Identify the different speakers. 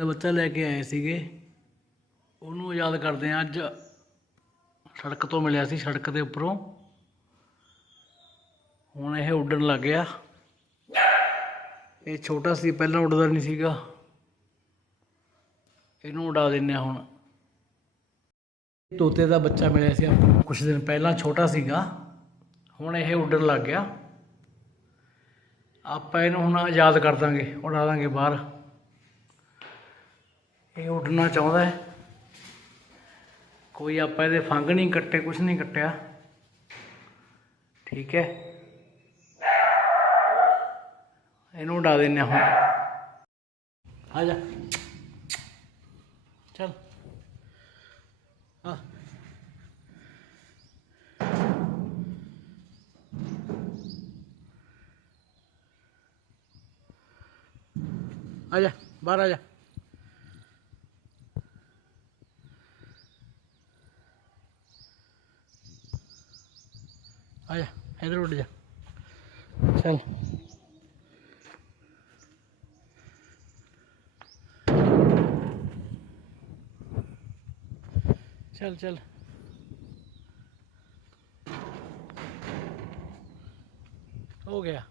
Speaker 1: ਦਾ ਬੱਚਾ ਲੈ ਕੇ ਆਏ ਸੀਗੇ। ਉਹਨੂੰ ਯਾਦ ਕਰਦੇ ਆ ਅੱਜ ਸੜਕ ਤੋਂ ਮਿਲਿਆ ਸੀ, ਸੜਕ ਦੇ ਉੱਪਰੋਂ। ਹੁਣ ਇਹ ਉੱਡਣ ਲੱਗ ਗਿਆ। ਇਹ ਛੋਟਾ ਸੀ, ਪਹਿਲਾਂ ਉੱਡਦਾ ਨਹੀਂ ਸੀਗਾ। ਇਹਨੂੰ ਉਡਾ ਦਿੰਨੇ ਆ ਹੁਣ। ਤੋਤੇ ਦਾ ਬੱਚਾ ਮਿਲਿਆ ਸੀ ਆਪਾਂ ਨੂੰ ਕੁਝ ਦਿਨ ਪਹਿਲਾਂ, ਛੋਟਾ ਸੀਗਾ। ਹੁਣ ਇਹ ਉੱਡਣ ਲੱਗ ਗਿਆ। ਆਪਾਂ ਇਹਨੂੰ ਹੁਣ ਆਜ਼ਾਦ ਕਰ ਦਾਂਗੇ, ਉਡਾ ਦਾਂਗੇ ਬਾਹਰ। ਇਹ ਉੱਡਣਾ ਚਾਹੁੰਦਾ ਹੈ। ਕੋਈ ਆਪਾਂ ਇਹਦੇ ਫੰਗ ਨਹੀਂ ਕੱਟੇ ਕੁਝ ਨਹੀਂ ਕੱਟਿਆ। ਠੀਕ ਹੈ। ਇਹਨੂੰ ਉਡਾ ਦਿੰਨੇ ਹਾਂ ਹੁਣ। ਆ ਜਾ। ਚਲ। ਆ। ਆ ਜਾ, ਬਾਹਰ ਆ ਜਾ। ਆ ਜਾ ਇਧਰ ਉੱਡ ਜਾ। ਚੱਲ। ਚੱਲ ਚੱਲ। ਹੋ ਗਿਆ।